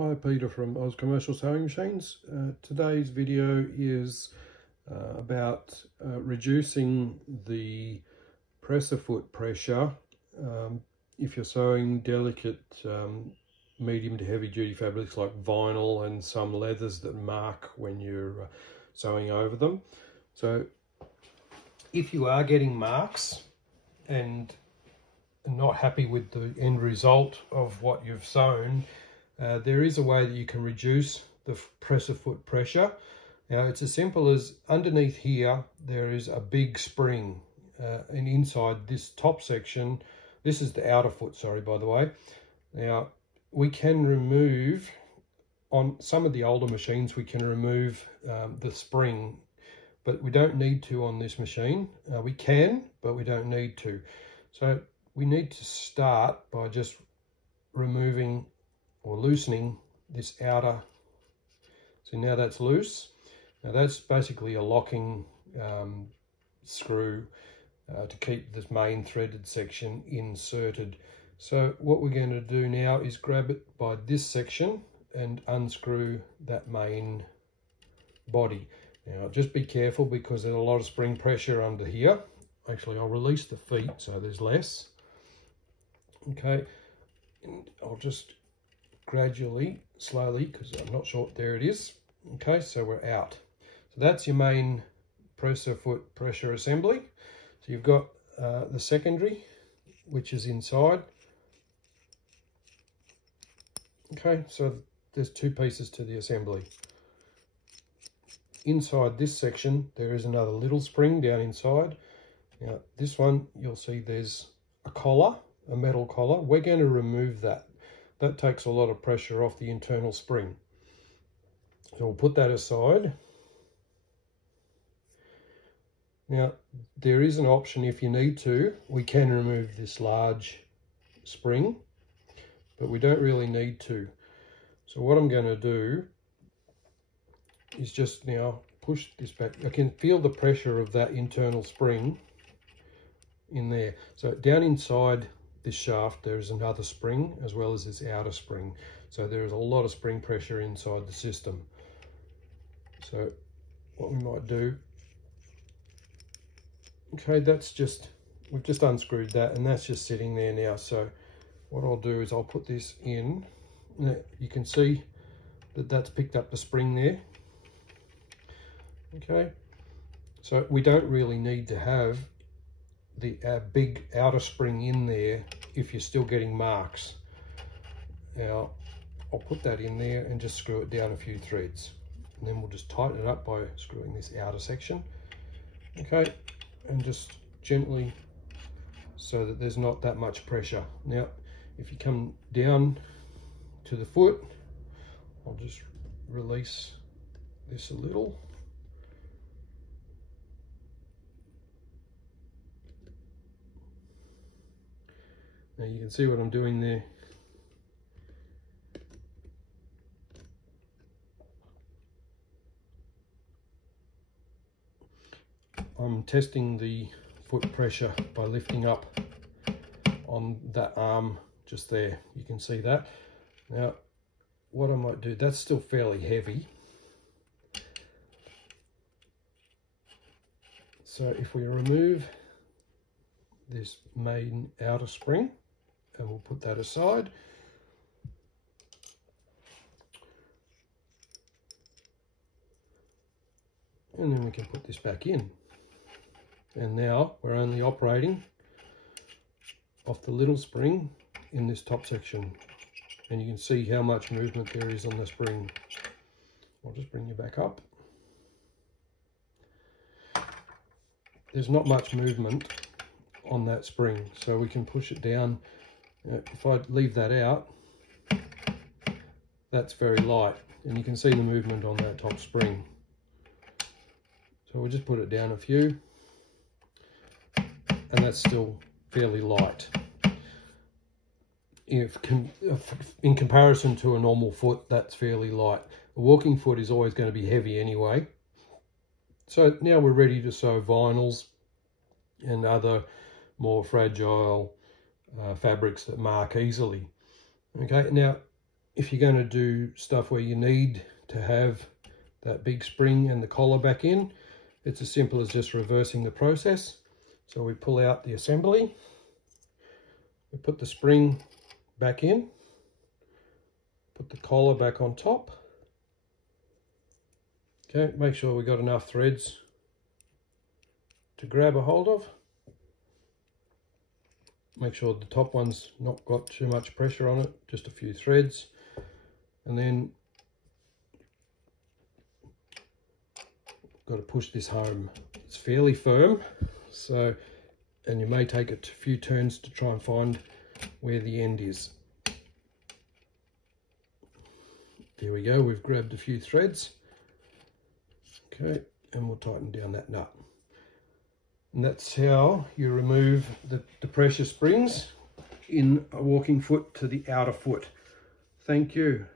Hi, Peter from Oz Commercial Sewing Machines. Today's video is about reducing the presser foot pressure if you're sewing delicate medium to heavy duty fabrics like vinyl and some leathers that mark when you're sewing over them. So if you are getting marks and not happy with the end result of what you've sewn, there is a way that you can reduce the presser foot pressure. Now it's as simple as underneath here there is a big spring and inside this top section, this is the outer foot, sorry, by the way. Now we can remove, on some of the older machines we can remove the spring, but we don't need to on this machine. We can, but we don't need to. So we need to start by just removing or loosening this outer. So now that's loose. Now that's basically a locking screw to keep this main threaded section inserted. So what we're going to do now is grab it by this section and unscrew that main body. Now just be careful because there's a lot of spring pressure under here. Actually, I'll release the feet so there's less. Okay, and I'll just gradually, slowly, because I'm not sure, there it is. Okay, so we're out. So that's your main presser foot pressure assembly. So you've got the secondary, which is inside. Okay, so there's two pieces to the assembly. Inside this section, there is another little spring down inside. Now, this one, you'll see there's a collar, a metal collar. We're going to remove that. That takes a lot of pressure off the internal spring. So we'll put that aside. Now, there is an option if you need to. We can remove this large spring, but we don't really need to. So what I'm going to do is just now push this back. I can feel the pressure of that internal spring in there. So down inside this shaft there is another spring as well as this outer spring, so there is a lot of spring pressure inside the system. So what we might do, okay, that's just, we've just unscrewed that and that's just sitting there now. So what I'll do is I'll put this in. Now, you can see that that's picked up the spring there. Okay, so we don't really need to have the big outer spring in there if you're still getting marks. Now I'll put that in there and just screw it down a few threads, and then we'll just tighten it up by screwing this outer section. Okay, and just gently so that there's not that much pressure. Now if you come down to the foot, I'll just release this a little. Now you can see what I'm doing there. I'm testing the foot pressure by lifting up on that arm just there. You can see that. Now what I might do, that's still fairly heavy. So if we remove this main outer spring, and we'll put that aside. And then we can put this back in. And now we're only operating off the little spring in this top section. And you can see how much movement there is on the spring. I'll just bring you back up. There's not much movement on that spring, so we can push it down. If I leave that out, that's very light, and you can see the movement on that top spring. So we'll just put it down a few, and that's still fairly light. In comparison to a normal foot, that's fairly light. A walking foot is always going to be heavy anyway. So now we're ready to sew vinyls and other more fragile fabrics that mark easily. Okay, now if you're going to do stuff where you need to have that big spring and the collar back in, it's as simple as just reversing the process. So we pull out the assembly, we put the spring back in, put the collar back on top. Okay, make sure we got enough threads to grab a hold of. Make sure the top one's not got too much pressure on it, just a few threads. And then got to push this home. It's fairly firm, so, and you may take it a few turns to try and find where the end is. There we go, we've grabbed a few threads. Okay, and we'll tighten down that nut. And that's how you remove the pressure springs in a walking foot to the outer foot. Thank you.